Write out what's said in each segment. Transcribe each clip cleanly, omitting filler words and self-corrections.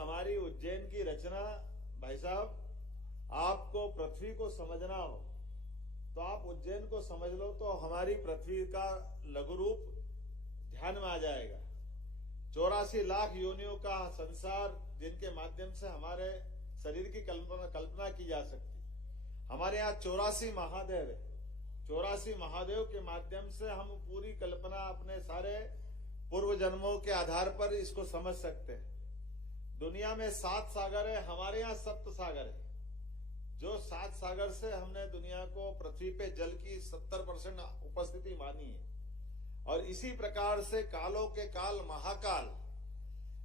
हमारी उज्जैन की रचना, भाई साहब, आपको पृथ्वी को समझना हो तो आप उज्जैन को समझ लो तो हमारी पृथ्वी का लघु रूप ध्यान में आ जाएगा। 84 लाख योनियों का संसार जिनके माध्यम से हमारे शरीर की कल्पना की जा सकती। हमारे यहाँ 84 महादेव है। 84 महादेव के माध्यम से हम पूरी कल्पना अपने सारे पूर्व जन्मों के आधार पर इसको समझ सकते हैं। दुनिया में 7 सागर है, हमारे यहाँ 7 सागर है। जो 7 सागर से हमने दुनिया को पृथ्वी पे जल की 70% उपस्थिति मानी है। और इसी प्रकार से कालों के काल महाकाल,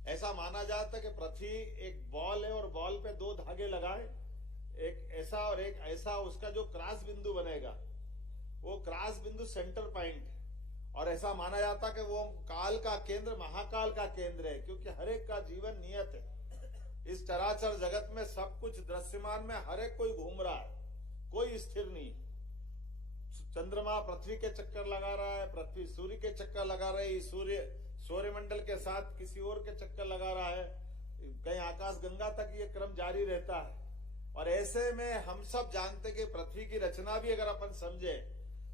ऐसा माना जाता है कि पृथ्वी एक बॉल है और बॉल पे 2 धागे लगाए, एक ऐसा और एक ऐसा, उसका जो क्रॉस बिंदु बनेगा वो क्रॉस बिंदु सेंटर पॉइंट है। और ऐसा माना जाता कि वो काल का केंद्र महाकाल का केंद्र है, क्योंकि हर एक का जीवन नियत है। इस चराचर जगत में सब कुछ दृश्यमान में हर एक कोई घूम रहा है, कोई स्थिर नहीं। चंद्रमा पृथ्वी के चक्कर लगा रहा है, पृथ्वी सूर्य के चक्कर लगा रही है, सूर्य सौरमंडल के साथ किसी और के चक्कर लगा रहा है, कहीं आकाश गंगा तक ये क्रम जारी रहता है। और ऐसे में हम सब जानते कि पृथ्वी की रचना भी अगर अपन समझे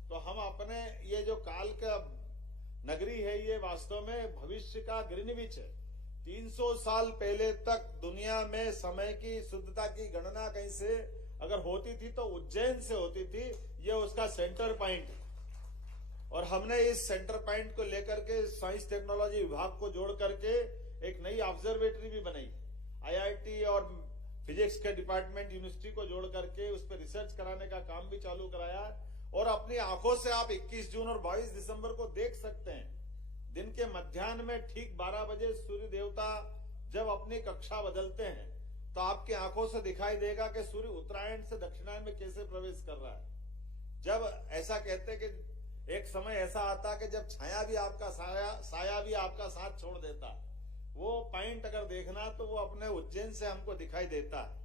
तो हम अपने ये जो काल का नगरी है, ये वास्तव में भविष्य का ग्रीनविच है। 300 साल पहले तक दुनिया में समय की शुद्धता की गणना कहीं से अगर होती थी तो उज्जैन से होती थी। ये उसका सेंटर पॉइंट है। और हमने इस सेंटर पॉइंट को लेकर के साइंस टेक्नोलॉजी विभाग को जोड़ करके एक नई ऑब्जर्वेटरी भी बनाई। IIT और फिजिक्स के डिपार्टमेंट यूनिवर्सिटी को जोड़ करके उस पर रिसर्च कराने का काम भी चालू कराया। और अपनी आंखों से आप 21 जून और 22 दिसंबर को देख सकते हैं। दिन के मध्याह्न में ठीक 12 बजे सूर्य देवता जब अपनी कक्षा बदलते हैं तो आपकी आंखों से दिखाई देगा कि सूर्य उत्तरायण से दक्षिणायन में कैसे प्रवेश कर रहा है। जब ऐसा कहते कि एक समय ऐसा आता कि जब छाया भी आपका साया भी आपका साथ छोड़ देता, वो पॉइंट अगर देखना तो वो अपने उज्जैन से हमको दिखाई देता है।